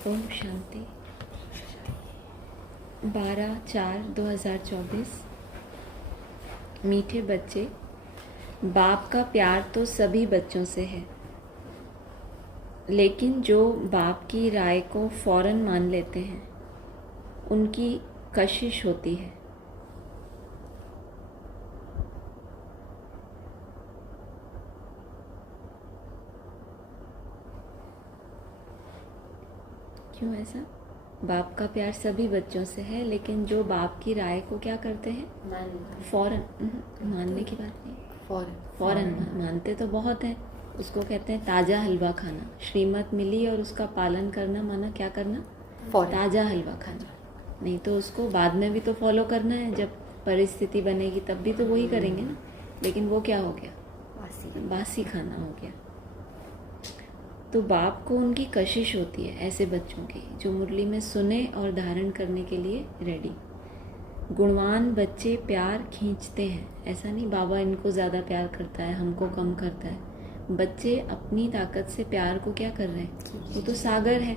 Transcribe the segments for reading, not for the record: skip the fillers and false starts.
ओम शांति। 12/4/2024। मीठे बच्चे, बाप का प्यार तो सभी बच्चों से है, लेकिन जो बाप की राय को फौरन मान लेते हैं उनकी कशिश होती है। क्यों ऐसा? बाप का प्यार सभी बच्चों से है, लेकिन जो बाप की राय को क्या करते हैं? फौरन। मानने की बात नहीं, फौरन मानते तो बहुत है। उसको कहते हैं ताज़ा हलवा खाना। श्रीमत मिली और उसका पालन करना माना क्या करना? ताज़ा हलवा खाना। नहीं तो उसको बाद में भी तो फॉलो करना है, जब परिस्थिति बनेगी तब भी तो वही करेंगे ना। लेकिन वो क्या हो गया? बासी खाना हो गया। तो बाप को उनकी कशिश होती है ऐसे बच्चों की, जो मुरली में सुने और धारण करने के लिए रेडी। गुणवान बच्चे प्यार खींचते हैं, ऐसा नहीं बाबा इनको ज़्यादा प्यार करता है, हमको कम करता है। बच्चे अपनी ताकत से प्यार को क्या कर रहे हैं? वो तो सागर है,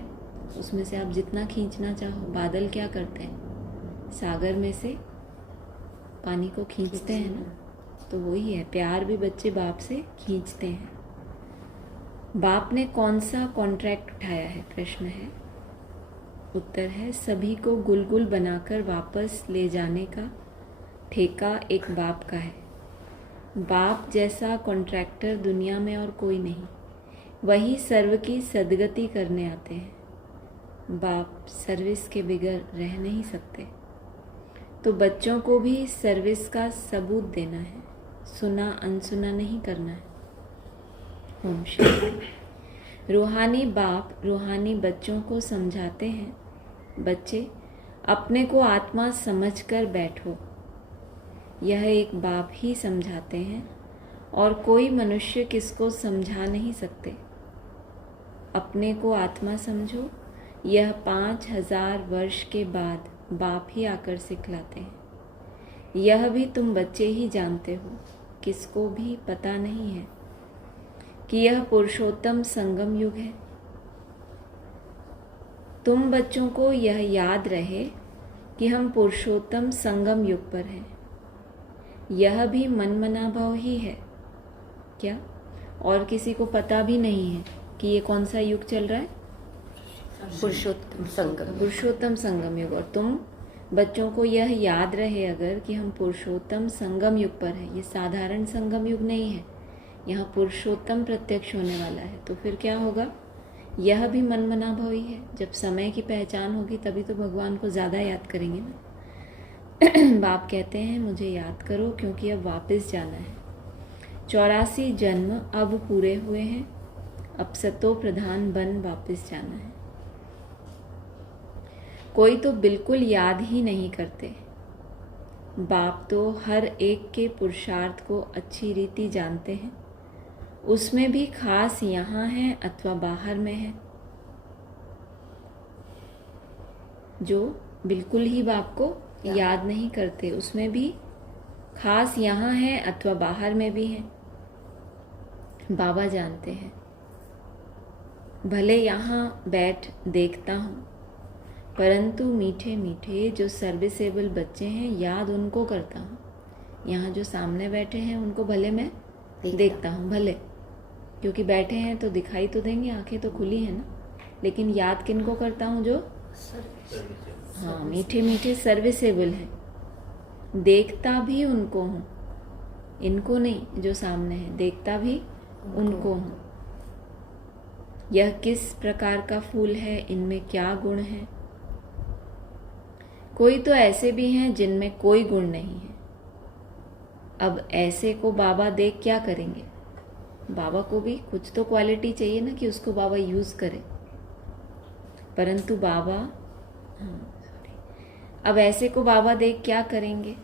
उसमें से आप जितना खींचना चाहो। बादल क्या करते हैं? सागर में से पानी को खींचते हैं ना। तो वही है, प्यार भी बच्चे बाप से खींचते हैं। बाप ने कौन सा कॉन्ट्रैक्ट उठाया है? प्रश्न है। उत्तर है, सभी को गुलगुल बनाकर वापस ले जाने का ठेका एक बाप का है। बाप जैसा कॉन्ट्रैक्टर दुनिया में और कोई नहीं। वही सर्व की सदगति करने आते हैं। बाप सर्विस के बिगर रह नहीं सकते। तो बच्चों को भी सर्विस का सबूत देना है, सुना अनसुना नहीं करना है। ओम शांति। रूहानी बाप रूहानी बच्चों को समझाते हैं, बच्चे अपने को आत्मा समझकर बैठो। यह एक बाप ही समझाते हैं और कोई मनुष्य किसको समझा नहीं सकते। अपने को आत्मा समझो, यह 5000 वर्ष के बाद बाप ही आकर सिखलाते हैं। यह भी तुम बच्चे ही जानते हो, किसको भी पता नहीं है कि यह पुरुषोत्तम संगम युग है। तुम बच्चों को यह याद रहे कि हम पुरुषोत्तम संगम युग पर हैं। यह भी मन मना भाव ही है क्या? और किसी को पता भी नहीं है कि ये कौन सा युग चल रहा है? पुरुषोत्तम संगम युग। और तुम बच्चों को यह याद रहे अगर कि हम पुरुषोत्तम संगम युग पर हैं। ये साधारण संगम युग नहीं है, यहाँ पुरुषोत्तम प्रत्यक्ष होने वाला है। तो फिर क्या होगा? यह भी मन मना भाव ही है। जब समय की पहचान होगी तभी तो भगवान को ज़्यादा याद करेंगे ना। बाप कहते हैं मुझे याद करो, क्योंकि अब वापस जाना है। 84 जन्म अब पूरे हुए हैं, अब सतो प्रधान बन वापस जाना है। कोई तो बिल्कुल याद ही नहीं करते। बाप तो हर एक के पुरुषार्थ को अच्छी रीति जानते हैं, उसमें भी खास यहाँ है अथवा बाहर में है। जो बिल्कुल ही बाप को याद नहीं करते, उसमें भी खास यहाँ है अथवा बाहर में भी है। बाबा जानते हैं। भले यहाँ बैठ देखता हूँ, परंतु मीठे मीठे जो सर्विसेबल बच्चे हैं याद उनको करता हूँ। यहाँ जो सामने बैठे हैं उनको भले मैं देखता हूँ, भले, क्योंकि बैठे हैं तो दिखाई तो देंगे, आंखें तो खुली है ना। लेकिन याद किनको करता हूँ? जो हाँ मीठे मीठे सर्विसेबल हैं। देखता भी उनको हूँ, इनको नहीं जो सामने है, देखता भी उनको हूँ। यह किस प्रकार का फूल है, इनमें क्या गुण है? कोई तो ऐसे भी हैं जिनमें कोई गुण नहीं है। अब ऐसे को बाबा देख क्या करेंगे? बाबा को भी कुछ तो क्वालिटी चाहिए ना कि उसको बाबा यूज करे। परंतु बाबा अब ऐसे को बाबा देख क्या करेंगे?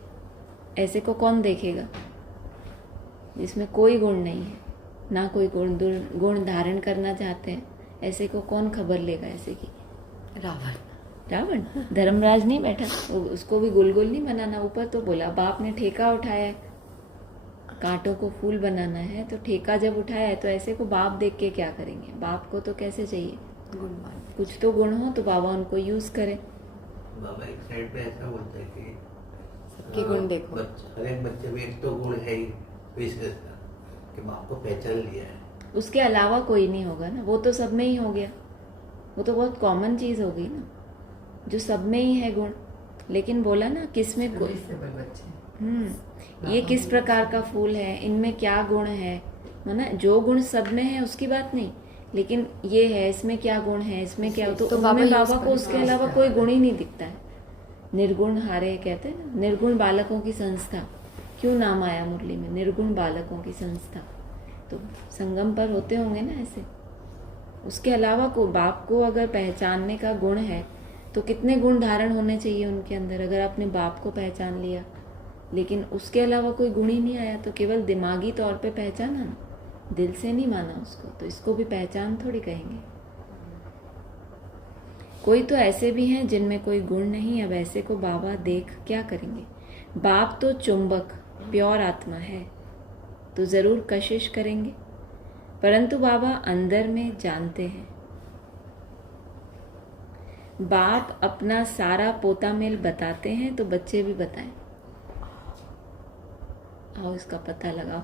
ऐसे को कौन देखेगा जिसमें कोई गुण नहीं है, ना कोई गुण धारण करना चाहते हैं? ऐसे को कौन खबर लेगा? ऐसे की रावण धर्मराज नहीं बैठा, उसको भी गुलगुल नहीं बनाना। ऊपर तो बोला बाप ने ठेका उठाया है, कांटों को फूल बनाना है। तो ठेका जब उठाया है तो ऐसे को बाप देख के क्या करेंगे? बाप को तो कैसे चाहिए? कुछ तो गुण हो तो बाबा उनको यूज करे। बाबा एक साइड पे ऐसा बोलते हैं कि सबके गुण देखो, हर एक बच्चे में एक तो गुण है ही विशेषता कि बाप को पहचान लिया है, उसके अलावा कोई नहीं होगा ना, वो तो सब में ही हो गया, वो तो बहुत कॉमन चीज हो गई ना, जो सब में ही है गुण। लेकिन बोला ना किस में ये किस प्रकार का फूल है, इनमें क्या गुण है ना, जो गुण सब में है उसकी बात नहीं, लेकिन ये है इसमें क्या गुण है, इसमें क्या, तो उनमें बाबा को उसके अलावा कोई गुण ही नहीं दिखता है। निर्गुण हारे कहते हैं ना, निर्गुण बालकों की संस्था, क्यों नाम आया मुरली में, निर्गुण बालकों की संस्था। तो संगम पर होते होंगे ना ऐसे। उसके अलावा को बाप को अगर पहचानने का गुण है तो कितने गुण धारण होने चाहिए उनके अंदर, अगर आपने बाप को पहचान लिया लेकिन उसके अलावा कोई गुण ही नहीं आया, तो केवल दिमागी तौर पे पहचाना ना, दिल से नहीं माना उसको, तो इसको भी पहचान थोड़ी कहेंगे। कोई तो ऐसे भी हैं जिनमें कोई गुण नहीं, अब ऐसे को बाबा देख क्या करेंगे। बाप तो चुंबक प्योर आत्मा है तो जरूर कशिश करेंगे, परंतु बाबा अंदर में जानते हैं। बाप अपना सारा पोता मेल बताते हैं तो बच्चे भी बताएं। आओ इसका पता लगाओ।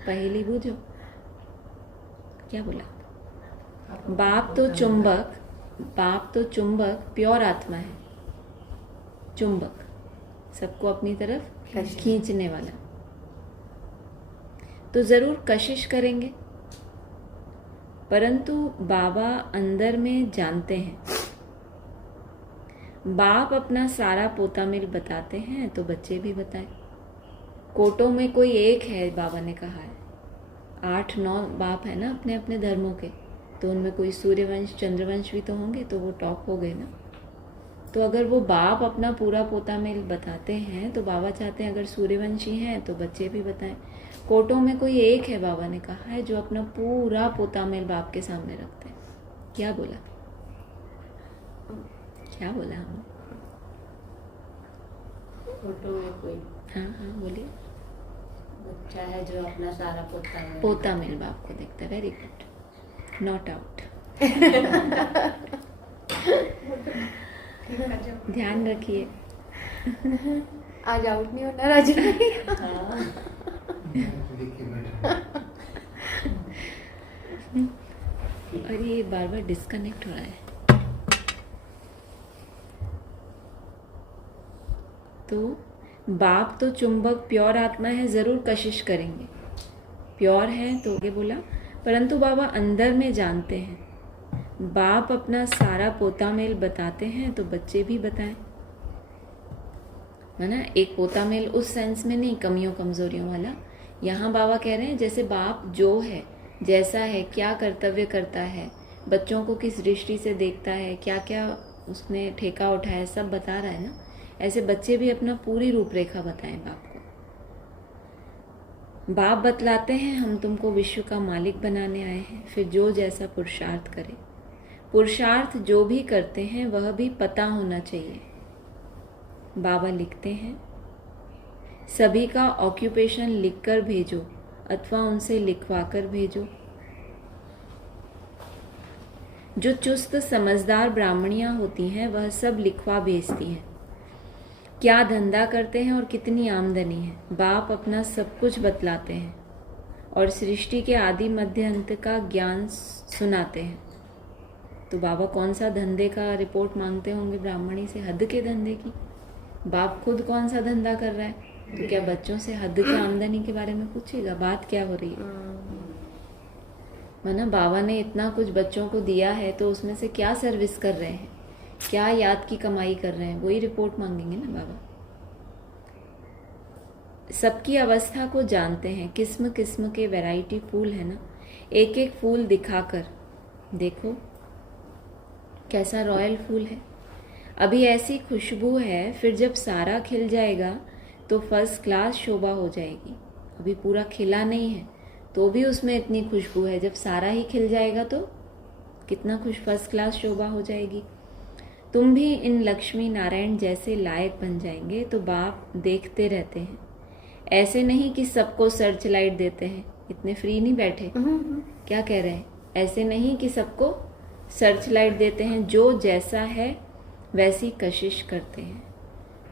पहली बूझो क्या बोला। बाप तो चुंबक प्योर आत्मा है, चुंबक सबको अपनी तरफ खींचने वाला, तो जरूर कशिश करेंगे, परंतु बाबा अंदर में जानते हैं। बाप अपना सारा पोता मेल बताते हैं तो बच्चे भी बताएं। कोटों में कोई एक है, बाबा ने कहा है 8-9 बाप है ना अपने अपने धर्मों के, तो उनमें कोई सूर्यवंश चंद्रवंश भी तो होंगे, तो वो टॉप हो गए ना। तो अगर वो बाप अपना पूरा पोता मेल बताते हैं तो बाबा चाहते हैं अगर सूर्यवंशी हैं तो बच्चे भी बताएं। कोटों में कोई एक है, बाबा ने कहा है, जो अपना पूरा पोता मेल बाप के सामने रखते हैं। क्या बोला हमने? फोटो में कोई हाँ बोलिए। बच्चा है जो अपना सारा पोता मेल बाप को देखता है। Very good, not out. ध्यान रखिए। आज आउट नहीं होना राजू। और ये बार बार डिस्कनेक्ट हो रहा है। तो बाप तो चुंबक प्योर आत्मा है, जरूर कशिश करेंगे। प्योर है तो ये बोला, परंतु बाबा अंदर में जानते हैं। बाप अपना सारा पोता मेल बताते हैं तो बच्चे भी बताएं, है ना। एक पोता मेल उस सेंस में नहीं कमियों कमजोरियों वाला। यहाँ बाबा कह रहे हैं जैसे बाप जो है, जैसा है, क्या कर्तव्य करता है, बच्चों को किस दृष्टि से देखता है, क्या क्या उसने ठेका उठाया, सब बता रहा है ना। ऐसे बच्चे भी अपना पूरी रूपरेखा बताएं बाप को। बाप बतलाते हैं हम तुमको विश्व का मालिक बनाने आए हैं, फिर जो जैसा पुरुषार्थ करे। पुरुषार्थ जो भी करते हैं वह भी पता होना चाहिए। बाबा लिखते हैं सभी का ऑक्यूपेशन लिखकर भेजो अथवा उनसे लिखवा कर भेजो। जो चुस्त समझदार ब्राह्मणियां होती हैं वह सब लिखवा भेजती हैं, क्या धंधा करते हैं और कितनी आमदनी है। बाप अपना सब कुछ बतलाते हैं और सृष्टि के आदि मध्य अंत का ज्ञान सुनाते हैं। तो बाबा कौन सा धंधे का रिपोर्ट मांगते होंगे ब्राह्मणी से? हद के धंधे की। बाप खुद कौन सा धंधा कर रहा है, तो क्या बच्चों से हद की आमदनी के बारे में पूछेगा? बात क्या हो रही है? माना बाबा ने इतना कुछ बच्चों को दिया है तो उसमें से क्या सर्विस कर रहे हैं, क्या याद की कमाई कर रहे हैं, वही रिपोर्ट मांगेंगे ना बाबा। सबकी अवस्था को जानते हैं, किस्म किस्म के वैरायटी फूल है ना, एक एक फूल दिखाकर देखो कैसा रॉयल फूल है। अभी ऐसी खुशबू है, फिर जब सारा खिल जाएगा तो फर्स्ट क्लास शोभा हो जाएगी। अभी पूरा खिला नहीं है तो भी उसमें इतनी खुशबू है, जब सारा ही खिल जाएगा तो कितना फर्स्ट क्लास शोभा हो जाएगी। तुम भी इन लक्ष्मी नारायण जैसे लायक बन जाएंगे। तो बाप देखते रहते हैं, ऐसे नहीं कि सबको सर्च लाइट देते हैं, इतने फ्री नहीं बैठे। क्या कह रहे हैं? ऐसे नहीं कि सबको सर्च लाइट देते हैं, जो जैसा है वैसी कशिश करते हैं।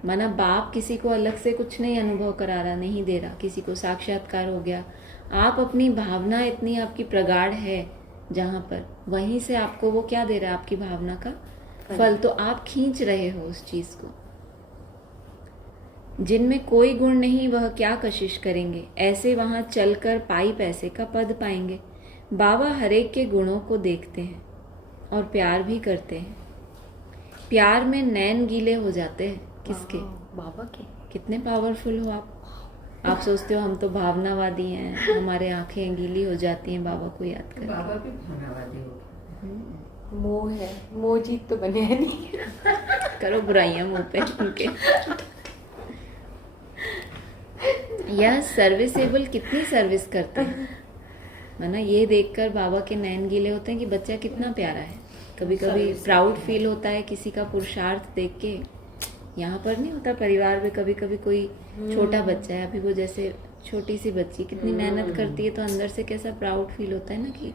माना बाप किसी को अलग से कुछ नहीं अनुभव करा रहा, नहीं दे रहा, किसी को साक्षात्कार हो गया, आप अपनी भावना इतनी आपकी प्रगाढ़ है जहाँ पर, वहीं से आपको वो क्या दे रहा है, आपकी भावना का फल। तो आप खींच रहे हो उस चीज को। जिनमें कोई गुण नहीं वह क्या कशिश करेंगे, ऐसे वहां चलकर पाई पैसे का पद पाएंगे। बाबा हरेक के गुणों को देखते हैं और प्यार भी करते हैं। प्यार में नैन गीले हो जाते हैं। किसके? बाबा के। कितने पावरफुल हो आप। आप सोचते हो हम तो भावनावादी हैं, हमारे आंखें गीली हो जाती हैं बाबा को याद कर। बाबा भी भावनावादी हो। मोह है, मोह जीत तो बने है नहीं। करो बुराइयां मुंह पे उनके। यह सर्विसेबल कितनी सर्विस करते हैं, माना ये देखकर बाबा के नैन गीले होते हैं कि बच्चा कितना प्यारा है। कभी कभी प्राउड फील होता है किसी का पुरुषार्थ देख के। यहाँ पर नहीं होता, परिवार में कभी कभी कोई छोटा बच्चा है, अभी वो जैसे छोटी सी बच्ची कितनी मेहनत करती है, तो अंदर से कैसा प्राउड फील होता है ना कि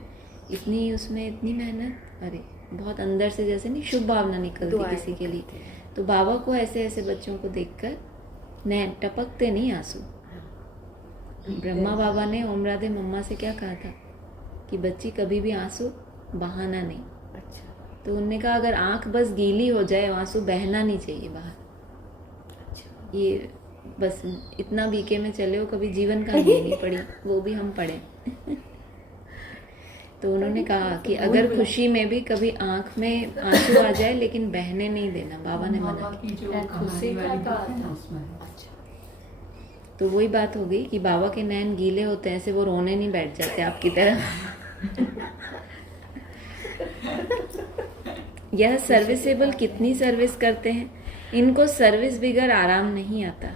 इतनी उसमें इतनी मेहनत, अरे बहुत अंदर से जैसे नहीं शुभ भावना निकलती किसी के लिए। तो बाबा को ऐसे ऐसे बच्चों को देखकर नैन टपकते नहीं आंसू। ब्रह्मा बाबा ने ओम राधे मम्मा से क्या कहा था कि बच्ची कभी भी आंसू बहाना नहीं। अच्छा। तो उन्होंने कहा अगर आंख बस गीली हो जाए, आंसू बहना नहीं चाहिए बाहर। अच्छा। ये बस इतना बीके में चले हो, कभी जीवन कहानी नहीं पढ़ी, वो भी हम पढ़े। तो उन्होंने कहा कि अगर खुशी में भी कभी आंख में आंसू आ जाए लेकिन बहने नहीं देना, बाबा ने मना किया। खुशी का बात है। अच्छा। तो वही बात हो गई कि बाबा के नैन गीले होते हैं, ऐसे वो रोने नहीं बैठ जाते आपकी तरह। यह सर्विसेबल कितनी सर्विस करते हैं, इनको सर्विस बिगर आराम नहीं आता।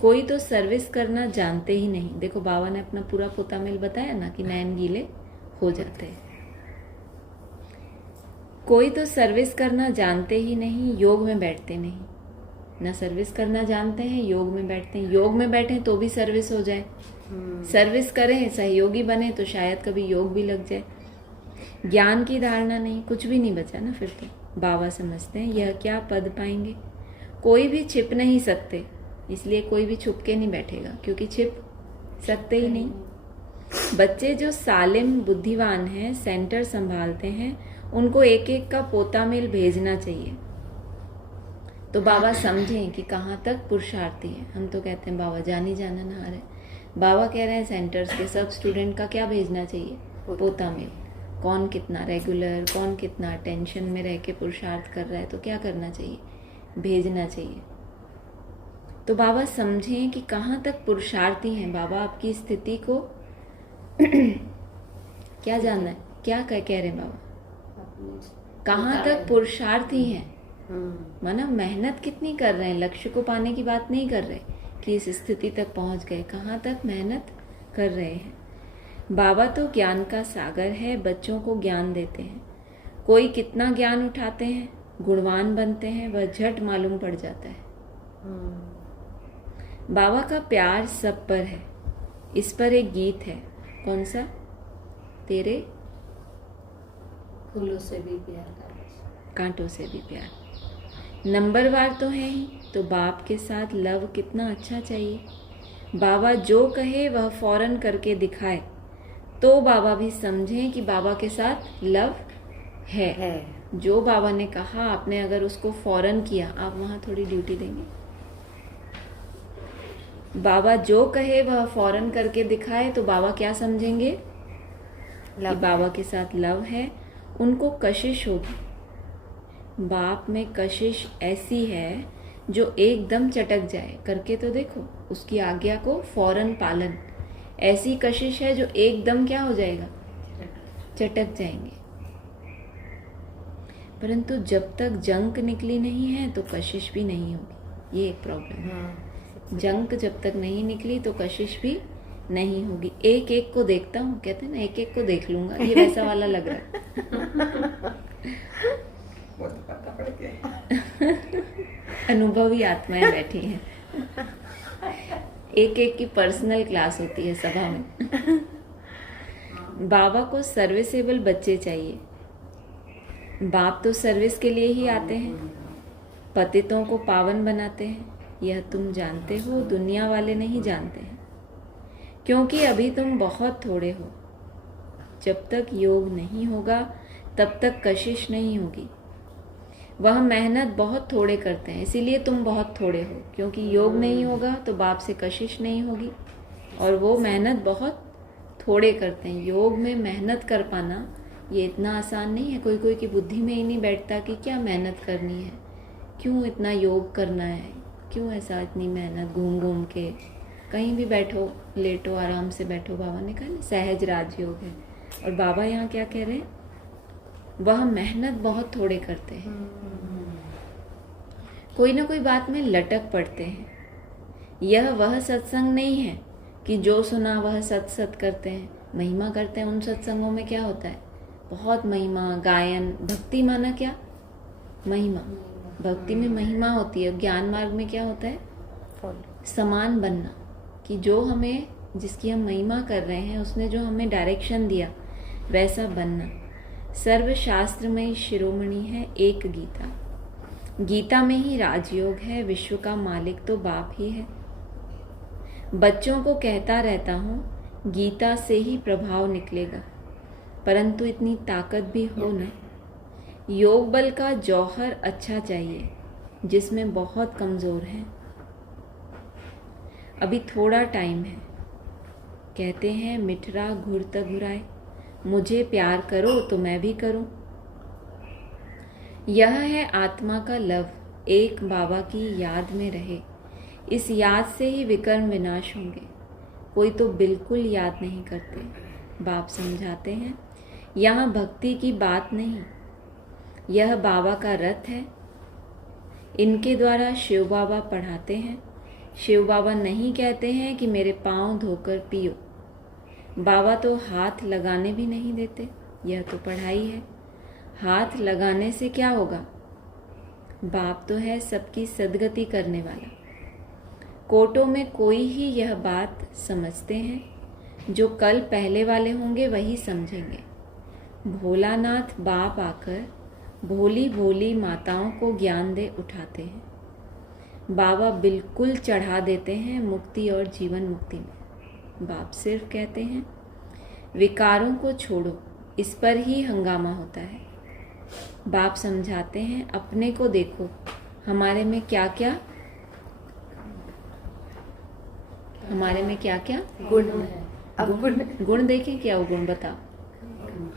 कोई तो सर्विस करना जानते ही नहीं। देखो बाबा ने अपना पूरा पोता मेल बताया ना कि नैन गीले हो जाते हैं। कोई तो सर्विस करना जानते ही नहीं, योग में बैठते नहीं। ना सर्विस करना जानते हैं, योग में बैठते हैं। योग में बैठे तो भी सर्विस हो जाए, सर्विस करें सहयोगी बने तो शायद कभी योग भी लग जाए। ज्ञान की धारणा नहीं, कुछ भी नहीं बचा ना फिर तो। बाबा समझते हैं यह क्या पद पाएंगे। कोई भी छिप नहीं सकते, इसलिए कोई भी छुप के नहीं बैठेगा, क्योंकि छिप सकते ही नहीं। बच्चे जो सालिम बुद्धिवान हैं, सेंटर संभालते हैं, उनको एक एक का पोता मेल भेजना चाहिए। तो बाबा समझें कि कहाँ तक पुरुषार्थी है। हम तो कहते हैं बाबा जानी जाना नहा रहे, बाबा कह रहे हैं सेंटर्स के सब स्टूडेंट का क्या भेजना चाहिए, पोता मेल। कौन कितना रेगुलर, कौन कितना टेंशन में रह के पुरुषार्थ कर रहा है, तो क्या करना चाहिए, भेजना चाहिए। तो बाबा समझें कि कहाँ तक पुरुषार्थी हैं। बाबा आपकी स्थिति को क्या जानना है, क्या कह रहे हैं बाबा, कहाँ तक पुरुषार्थी हैं। माना मेहनत कितनी कर रहे हैं, लक्ष्य को पाने की बात नहीं कर रहे कि इस स्थिति तक पहुंच गए, कहाँ तक मेहनत कर रहे हैं। बाबा तो ज्ञान का सागर है, बच्चों को ज्ञान देते हैं। कोई कितना ज्ञान उठाते हैं, गुणवान बनते हैं, वह झट मालूम पड़ जाता है। बाबा का प्यार सब पर है। इस पर एक गीत है, कौन सा, तेरे फूलों से भी प्यार, कांटों से भी प्यार। नंबरवार तो है ही, तो बाप के साथ लव कितना अच्छा चाहिए। बाबा जो कहे वह फौरन करके दिखाए, तो बाबा भी समझें कि बाबा के साथ लव है। जो बाबा ने कहा आपने अगर उसको फौरन किया, आप वहां थोड़ी ड्यूटी देंगे। बाबा जो कहे वह फौरन करके दिखाए, तो बाबा क्या समझेंगे कि बाबा के साथ लव है। उनको कशिश होगी। बाप में कशिश ऐसी है जो एकदम चटक जाए, करके तो देखो, उसकी आज्ञा को फौरन पालन। ऐसी कशिश है जो एकदम क्या हो जाएगा, चटक जाएंगे। परंतु जब तक जंक निकली नहीं है तो कशिश भी नहीं होगी, ये एक प्रॉब्लम है। जंक जब तक नहीं निकली तो कशिश भी नहीं होगी। एक एक को देखता हूँ, कहते हैं ना, एक एक को देख लूंगा, ये वैसा वाला लग रहा है। अनुभवी आत्माएं बैठी हैं, एक एक की पर्सनल क्लास होती है सभा में। बाबा को सर्विसेबल बच्चे चाहिए। बाप तो सर्विस के लिए ही आते हैं, पतितों को पावन बनाते हैं। यह तुम जानते हो, दुनिया वाले नहीं जानते हैं, क्योंकि अभी तुम बहुत थोड़े हो। जब तक योग नहीं होगा तब तक कशिश नहीं होगी। वह मेहनत बहुत थोड़े करते हैं, इसीलिए तुम बहुत थोड़े हो, क्योंकि योग नहीं होगा तो बाप से कशिश नहीं होगी, और वो मेहनत बहुत थोड़े करते हैं। योग में मेहनत कर पाना ये इतना आसान नहीं है। कोई कोई की बुद्धि में ही नहीं बैठता कि क्या मेहनत करनी है, क्यों इतना योग करना है, क्यों ऐसा इतनी मेहनत, घूम घूम के कहीं भी बैठो, लेटो, आराम से बैठो। बाबा ने कहा ना सहज राजयोग है, और बाबा यहाँ क्या कह रहे हैं, वह मेहनत बहुत थोड़े करते हैं, कोई ना कोई बात में लटक पड़ते हैं। यह वह सत्संग नहीं है कि जो सुना वह सत सत करते हैं, महिमा करते हैं। उन सत्संगों में क्या होता है, बहुत महिमा, गायन, भक्ति माना क्या, महिमा। भक्ति में महिमा होती है। ज्ञान मार्ग में क्या होता है, समान बनना, कि जो हमें, जिसकी हम महिमा कर रहे हैं, उसने जो हमें डायरेक्शन दिया वैसा बनना। सर्वशास्त्रमयी शिरोमणि है एक गीता, गीता में ही राजयोग है। विश्व का मालिक तो बाप ही है। बच्चों को कहता रहता हूँ गीता से ही प्रभाव निकलेगा, परंतु इतनी ताकत भी हो न। योग बल का जौहर अच्छा चाहिए, जिसमें बहुत कमज़ोर हैं। अभी थोड़ा टाइम है। कहते हैं मिठरा घुरत घुराए, मुझे प्यार करो तो मैं भी करूं। यह है आत्मा का लव, एक बाबा की याद में रहे। इस याद से ही विकर्म विनाश होंगे। कोई तो बिल्कुल याद नहीं करते। बाप समझाते हैं यहाँ भक्ति की बात नहीं, यह बाबा का रथ है। इनके द्वारा शिव बाबा पढ़ाते हैं। शिव बाबा नहीं कहते हैं कि मेरे पाँव धोकर पियो। बाबा तो हाथ लगाने भी नहीं देते। यह तो पढ़ाई है। हाथ लगाने से क्या होगा, बाप तो है सबकी सदगति करने वाला। कोटों में कोई ही यह बात समझते हैं, जो कल पहले वाले होंगे वही समझेंगे। भोलानाथ बाप आकर भोली भोली माताओं को ज्ञान दे उठाते हैं। बाबा बिल्कुल चढ़ा देते हैं मुक्ति और जीवन मुक्ति में। बाप सिर्फ कहते हैं विकारों को छोड़ो, इस पर ही हंगामा होता है। बाप समझाते हैं अपने को देखो, हमारे में क्या क्या, हमारे में क्या क्या गुण है। अवगुण, गुण देखें, क्या अवगुण बताओ।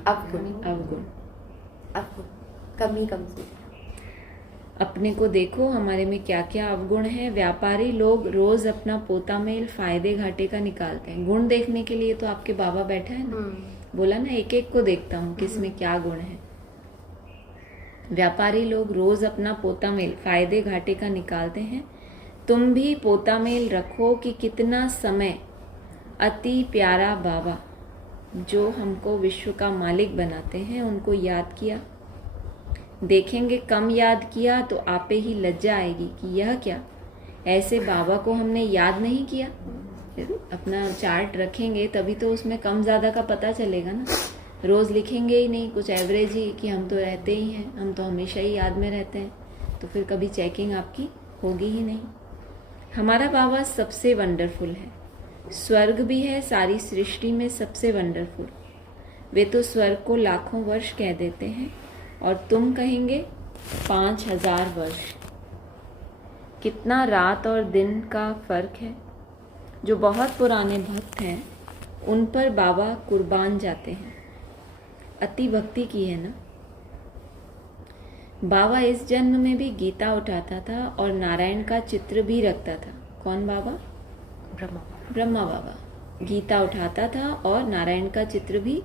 अवगुण, अवगुण, अवगुण, कमी कमजोरी। अपने को देखो हमारे में क्या क्या अवगुण है। व्यापारी लोग रोज अपना पोता मेल फायदे घाटे का निकालते हैं। गुण देखने के लिए तो आपके बाबा बैठा है ना, बोला ना एक एक को देखता हूँ किस में क्या गुण है। व्यापारी लोग रोज अपना पोता मेल फायदे घाटे का निकालते हैं। तुम भी पोता मेल रखो कि कितना समय अति प्यारा बाबा जो हमको विश्व का मालिक बनाते हैं उनको याद किया। देखेंगे कम याद किया तो आपे ही लज्जा आएगी कि यह क्या, ऐसे बाबा को हमने याद नहीं किया। अपना चार्ट रखेंगे तभी तो उसमें कम ज़्यादा का पता चलेगा ना। रोज़ लिखेंगे ही नहीं, कुछ एवरेज ही कि हम तो रहते ही हैं, हम तो हमेशा ही याद में रहते हैं, तो फिर कभी चेकिंग आपकी होगी ही नहीं। हमारा बाबा सबसे वंडरफुल है। स्वर्ग भी है सारी सृष्टि में सबसे वंडरफुल। वे तो स्वर्ग को लाखों वर्ष कह देते हैं और तुम कहेंगे 5000 वर्ष। कितना रात और दिन का फर्क है। जो बहुत पुराने भक्त हैं उन पर बाबा कुर्बान जाते हैं। अति भक्ति की है ना। बाबा इस जन्म में भी गीता उठाता था और नारायण का चित्र भी रखता था। कौन बाबा? ब्रह्मा बाबा गीता उठाता था और नारायण का चित्र भी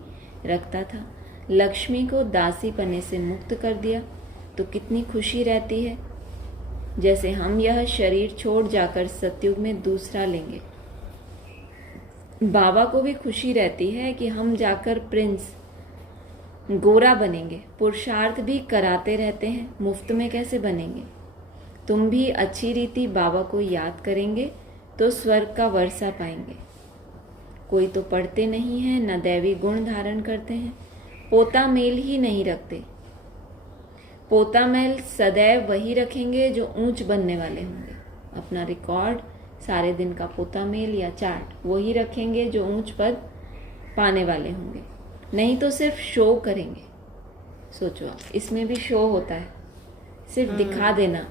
रखता था। लक्ष्मी को दासी पने से मुक्त कर दिया तो कितनी खुशी रहती है। जैसे हम यह शरीर छोड़ जाकर सतयुग में दूसरा लेंगे। बाबा को भी खुशी रहती है कि हम जाकर प्रिंस गोरा बनेंगे। पुरुषार्थ भी कराते रहते हैं, मुफ्त में कैसे बनेंगे। तुम भी अच्छी रीति बाबा को याद करेंगे तो स्वर्ग का वर्षा पाएंगे। कोई तो पढ़ते नहीं है, न दैवी गुण धारण करते हैं, पोता मेल ही नहीं रखते। पोता महल सदैव वही रखेंगे जो ऊंच बनने वाले होंगे। अपना रिकॉर्ड, सारे दिन का पोता मेल या चार्ट वही रखेंगे जो ऊंच पद पाने वाले होंगे। नहीं तो सिर्फ शो करेंगे। सोचो आप, इसमें भी शो होता है, सिर्फ दिखा देना।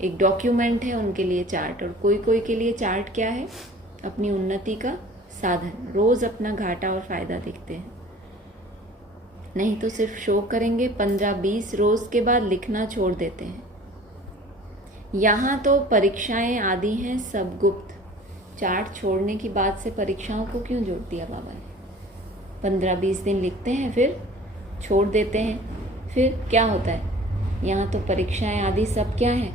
एक डॉक्यूमेंट है उनके लिए चार्ट, और कोई कोई के लिए चार्ट क्या है? अपनी उन्नति का साधन। रोज अपना घाटा और फायदा देखते हैं। नहीं तो सिर्फ शो करेंगे। 15-20 रोज के बाद लिखना छोड़ देते हैं। यहाँ तो परीक्षाएं आदि हैं सब गुप्त। चार्ट छोड़ने की बात से परीक्षाओं को क्यों जोड़ दिया बाबा ने? 15-20 दिन लिखते हैं, फिर छोड़ देते हैं। फिर क्या होता है? यहाँ तो परीक्षाएं आदि सब क्या है?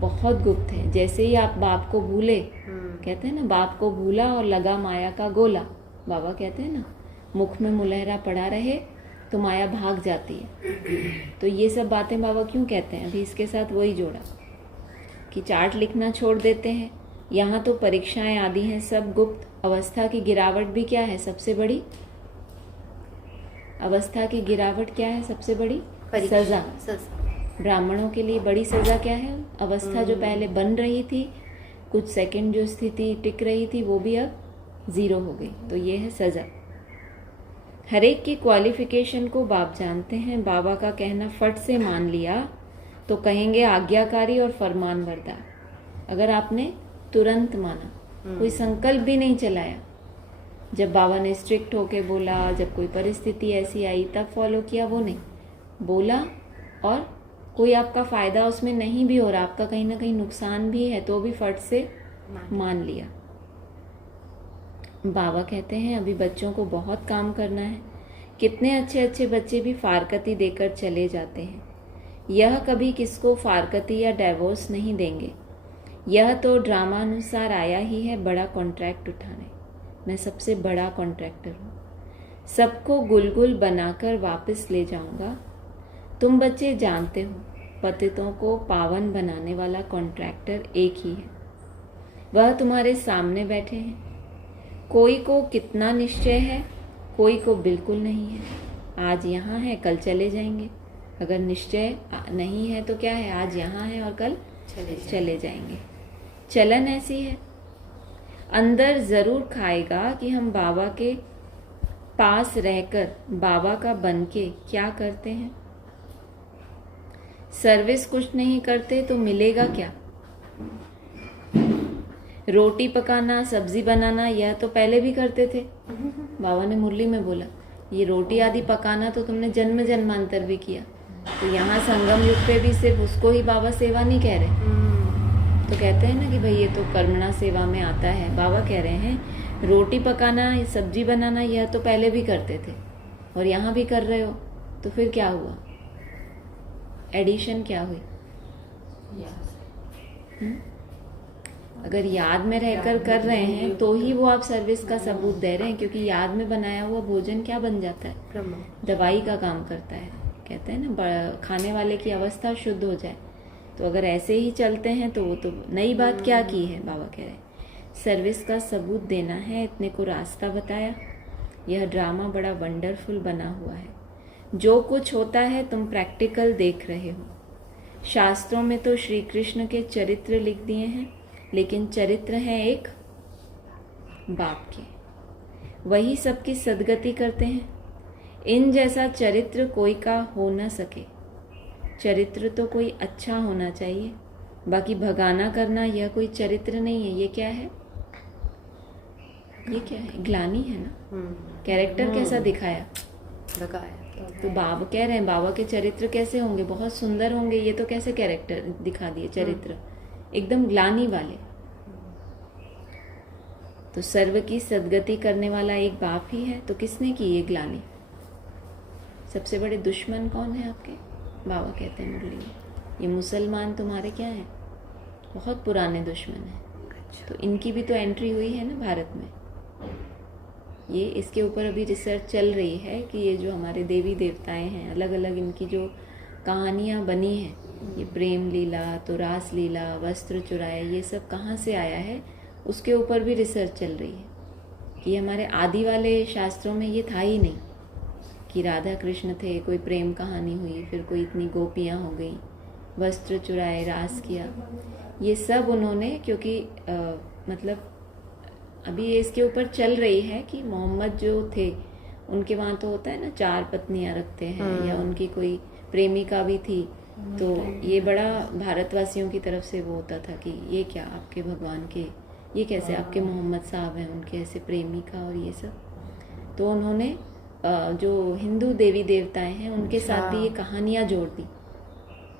बहुत गुप्त है। जैसे ही आप बाप को भूले, कहते हैं ना, बाप को भूला और लगा माया का गोला। बाबा कहते हैं ना, मुख में मुलहरा पड़ा रहे तो माया भाग जाती है। तो ये सब बातें बाबा क्यों कहते हैं? अभी इसके साथ वही जोड़ा कि चार्ट लिखना छोड़ देते हैं। यहाँ तो परीक्षाएं आदि हैं सब गुप्त। अवस्था की गिरावट भी क्या है? सबसे बड़ी अवस्था की गिरावट क्या है? सबसे बड़ी सजा। ब्राह्मणों के लिए बड़ी सजा क्या है? अवस्था जो पहले बन रही थी, कुछ सेकंड जो स्थिति टिक रही थी, वो भी अब 0 हो गई। तो ये है सजा। हर एक की क्वालिफिकेशन को बाप जानते हैं। बाबा का कहना फट से मान लिया तो कहेंगे आज्ञाकारी और फरमान बरदार। अगर आपने तुरंत माना, कोई संकल्प भी नहीं चलाया, जब बाबा ने स्ट्रिक्ट होके बोला, जब कोई परिस्थिति ऐसी आई तब फॉलो किया, वो नहीं बोला, और कोई आपका फायदा उसमें नहीं भी हो रहा, आपका कहीं ना कहीं नुकसान भी है, तो भी फट से मान लिया। बाबा कहते हैं अभी बच्चों को बहुत काम करना है। कितने अच्छे अच्छे बच्चे भी फारकती देकर चले जाते हैं। यह कभी किसको फारकती या डाइवोर्स नहीं देंगे। यह तो ड्रामा अनुसार आया ही है बड़ा कॉन्ट्रैक्ट उठाने। मैं सबसे बड़ा कॉन्ट्रैक्टर हूँ, सबको गुलगुल बनाकर वापस ले जाऊंगा। तुम बच्चे जानते हो, पतितों को पावन बनाने वाला कॉन्ट्रैक्टर एक ही है, वह तुम्हारे सामने बैठे हैं। कोई को कितना निश्चय है, कोई को बिल्कुल नहीं है। आज यहाँ है, कल चले जाएंगे। अगर निश्चय नहीं है तो क्या है? आज यहाँ है और कल चले जाएंगे। चलन ऐसी है। अंदर जरूर खाएगा कि हम बाबा के पास रहकर बाबा का बनके क्या करते हैं। सर्विस कुछ नहीं करते तो मिलेगा क्या? रोटी पकाना, सब्जी बनाना, यह तो पहले भी करते थे। बाबा ने मुरली में बोला, ये रोटी आदि पकाना तो तुमने जन्म जन्मांतर भी किया। तो यहाँ संगम युग पे भी सिर्फ उसको ही बाबा सेवा नहीं कह रहे। तो कहते हैं ना कि भाई ये तो कर्मणा सेवा में आता है। बाबा कह रहे हैं रोटी पकाना, सब्जी बनाना, यह तो पहले भी करते थे और यहाँ भी कर रहे हो। तो फिर क्या हुआ? एडिशन क्या हुई? अगर याद में रहकर कर रहे हैं तो ही वो आप सर्विस का सबूत दे रहे हैं, क्योंकि याद में बनाया हुआ भोजन क्या बन जाता है? दवाई का काम करता है। कहते हैं ना, खाने वाले की अवस्था शुद्ध हो जाए। तो अगर ऐसे ही चलते हैं तो वो तो नई बात क्या की है? बाबा कह रहे हैं सर्विस का सबूत देना है, इतने को रास्ता बताया। यह ड्रामा बड़ा वंडरफुल बना हुआ है। जो कुछ होता है तुम प्रैक्टिकल देख रहे हो। शास्त्रों में तो श्री कृष्ण के चरित्र लिख दिए हैं, लेकिन चरित्र हैं एक बाप के, वही सबकी सदगति करते हैं। इन जैसा चरित्र कोई का हो न सके। चरित्र तो कोई अच्छा होना चाहिए, बाकी भगाना करना यह कोई चरित्र नहीं है। ये क्या है? ये क्या है? ग्लानी है ना। कैरेक्टर कैसा दिखाया? तो बाबा कह रहे हैं बाबा के चरित्र कैसे होंगे? बहुत सुंदर होंगे। ये तो कैसे कैरेक्टर दिखा दिए? चरित्र एकदम ग्लानी वाले। तो सर्व की सदगति करने वाला एक बाप ही है, तो किसने की ये ग्लानी? सबसे बड़े दुश्मन कौन है आपके? बाबा कहते हैं मुरली में, ये मुसलमान तुम्हारे क्या हैं? बहुत पुराने दुश्मन हैं। तो इनकी भी तो एंट्री हुई है ना भारत में। ये इसके ऊपर अभी रिसर्च चल रही है कि ये जो हमारे देवी देवताएं हैं, अलग अलग इनकी जो कहानियाँ बनी हैं, ये प्रेम लीला, तो रास लीला, वस्त्र चुराया, ये सब कहाँ से आया है, उसके ऊपर भी रिसर्च चल रही है। कि हमारे आदि वाले शास्त्रों में ये था ही नहीं कि राधा कृष्ण थे, कोई प्रेम कहानी हुई, फिर कोई इतनी गोपियाँ हो गई, वस्त्र चुराए, रास किया, ये सब उन्होंने, क्योंकि मतलब अभी ये इसके ऊपर चल रही है कि मोहम्मद जो थे उनके वहाँ तो होता है ना 4 पत्नियाँ रखते हैं, या उनकी कोई प्रेमिका भी थी, तो ये बड़ा भारतवासियों की तरफ से वो होता था कि ये क्या आपके भगवान के, ये कैसे आपके मोहम्मद साहब हैं, उनके ऐसे प्रेमिका और ये सब। तो उन्होंने जो हिंदू देवी देवताएं हैं उनके साथ भी ये कहानियाँ जोड़ दी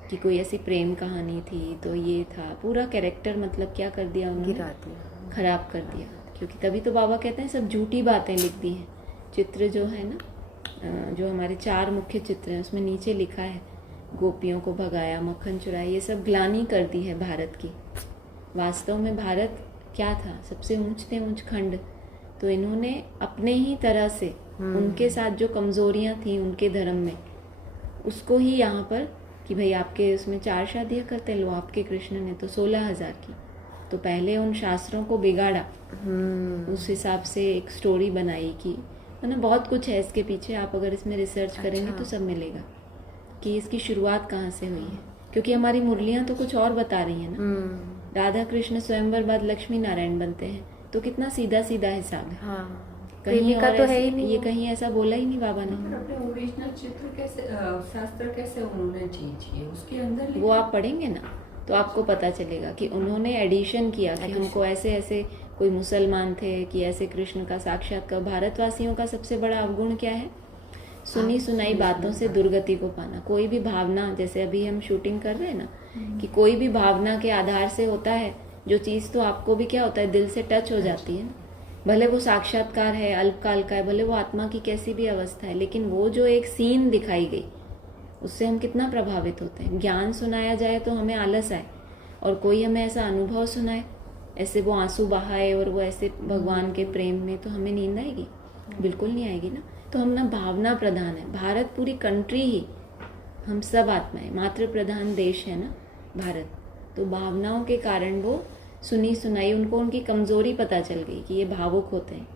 कि कोई ऐसी प्रेम कहानी थी, तो ये था पूरा कैरेक्टर, मतलब क्या कर दिया उन्होंने, खराब कर दिया। क्योंकि तभी तो बाबा कहते हैं सब झूठी बातें लिख दी हैं। चित्र जो है ना, जो हमारे 4 मुख्य चित्र हैं उसमें नीचे लिखा है गोपियों को भगाया, मक्खन चुराया, ये सब ग्लानी कर दी है भारत की। वास्तव में भारत क्या था, सबसे ऊंचते ऊंच खंड, तो इन्होंने अपने ही तरह से उनके साथ जो कमजोरियां थी उनके धर्म में, उसको ही यहाँ पर कि भाई आपके उसमें 4 शादियाँ करते लो, आपके कृष्ण ने तो 16,000 की। तो पहले उन शास्त्रों को बिगाड़ा, उस हिसाब से एक स्टोरी बनाई कि मतलब बहुत कुछ है इसके पीछे, आप अगर इसमें रिसर्च करेंगे तो सब मिलेगा कि इसकी शुरुआत कहाँ से हुई है। क्योंकि हमारी मुरलियाँ तो कुछ और बता रही हैं ना, राधा कृष्ण स्वयंवर बाद लक्ष्मी नारायण बनते हैं, तो कितना सीधा सीधा हिसाब है। कहीं और तो है ही नहीं, ये कहीं ऐसा बोला ही नहीं बाबा ने। अपने ओरिजिनल चित्र कैसे, शास्त्र कैसे उन्होंने चेंज किए उसके अंदर, वो आप पढ़ेंगे ना तो आपको पता चलेगा कि उन्होंने एडिशन किया कि हमको ऐसे ऐसे, कोई मुसलमान थे कि ऐसे कृष्ण का साक्षात्कार। भारतवासियों का सबसे बड़ा अवगुण क्या है, सुनी सुनाई बातों से दुर्गति को पाना। कोई भी भावना, जैसे अभी हम शूटिंग कर रहे हैं ना, कि कोई भी भावना के आधार से होता है जो चीज़, तो आपको भी क्या होता है, दिल से टच हो जाती है ना। भले वो साक्षात्कार है, अल्पकाल का है, भले वो आत्मा की कैसी भी अवस्था है, लेकिन वो जो एक सीन दिखाई गई उससे हम कितना प्रभावित होते हैं। ज्ञान सुनाया जाए तो हमें आलस आए, और कोई हमें ऐसा अनुभव सुनाए, ऐसे वो आंसू बहाए और वो ऐसे भगवान के प्रेम में, तो हमें नींद आएगी? बिल्कुल नहीं आएगी ना। तो हम ना भावना प्रधान है, भारत पूरी कंट्री ही, हम सब आत्माएं, मातृ प्रधान देश है ना भारत। तो भावनाओं के कारण वो सुनी सुनाई, उनको उनकी कमजोरी पता चल गई कि ये भावुक होते हैं,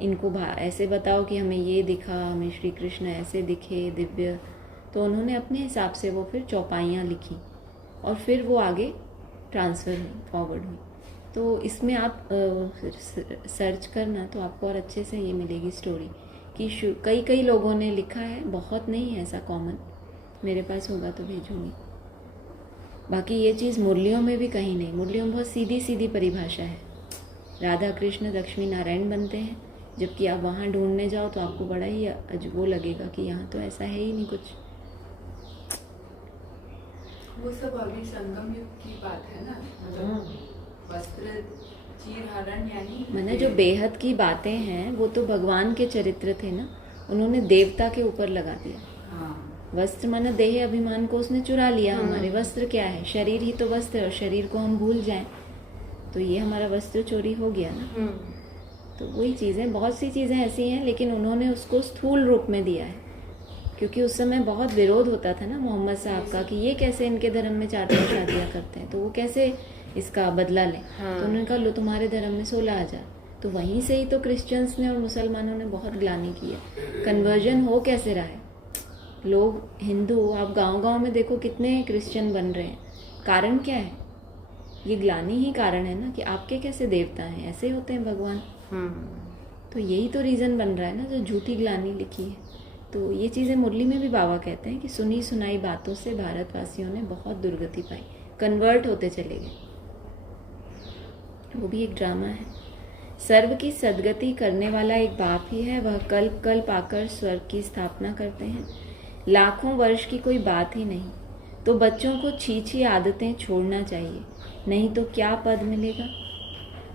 इनको ऐसे बताओ कि हमें ये दिखा, हमें श्री कृष्ण ऐसे दिखे दिव्य। तो उन्होंने अपने हिसाब से वो फिर चौपाइयाँ लिखी और फिर वो आगे ट्रांसफ़र हुई, फॉरवर्ड हुई। तो इसमें आप सर्च करना तो आपको और अच्छे से ये मिलेगी स्टोरी कि कई लोगों ने लिखा है, बहुत नहीं है ऐसा कॉमन। मेरे पास होगा तो भेजूंगी। बाकी ये चीज़ मुरलियों में भी कहीं नहीं, मुरलियों में बहुत सीधी सीधी परिभाषा है, राधा कृष्ण लक्ष्मी नारायण बनते हैं, जबकि आप वहाँ ढूंढने जाओ तो आपको बड़ा ही वो लगेगा कि यहाँ तो ऐसा है ही नहीं कुछ। वो सब अभी संगम युग की बात है ना, मतलब वस्त्र चीर हरण, यानी मैंने जो बेहद की बातें हैं वो तो भगवान के चरित्र थे ना, उन्होंने देवता के ऊपर लगा दिया। वस्त्र माना देह अभिमान को उसने चुरा लिया। हमारे वस्त्र क्या है, शरीर ही तो वस्त्र है, और शरीर को हम भूल जाएं तो ये हमारा वस्त्र चोरी हो गया ना। तो वही चीज़ें, बहुत सी चीज़ें ऐसी हैं, लेकिन उन्होंने उसको स्थूल रूप में दिया है, क्योंकि उस समय बहुत विरोध होता था ना मोहम्मद साहब का कि ये कैसे इनके धर्म में 4 शादियाँ करते हैं, तो वो कैसे इसका बदला लें। तो उन्होंने कहा लो तुम्हारे धर्म में 16,000। तो वहीं से ही तो क्रिश्चियंस ने और मुसलमानों ने बहुत ग्लानि की है। कन्वर्जन हो कैसे रहा है, लोग हिंदू, आप गांव-गांव में देखो कितने क्रिश्चियन बन रहे हैं, कारण क्या है, ये ग्लानि ही कारण है ना कि आपके कैसे देवता हैं, ऐसे होते हैं भगवान। तो यही तो रीज़न बन रहा है ना जो झूठी ग्लानि लिखी है। तो ये चीज़ें मुरली में भी बाबा कहते हैं कि सुनी सुनाई बातों से भारतवासियों ने बहुत दुर्गति पाई, कन्वर्ट होते चले गए। वो भी एक ड्रामा है। सर्व की सदगति करने वाला एक बाप ही है, वह कल्प कल्प आकर स्वर्ग की स्थापना करते हैं। लाखों वर्ष की कोई बात ही नहीं, तो बच्चों को छी आदतें छोड़ना चाहिए, नहीं तो क्या पद मिलेगा।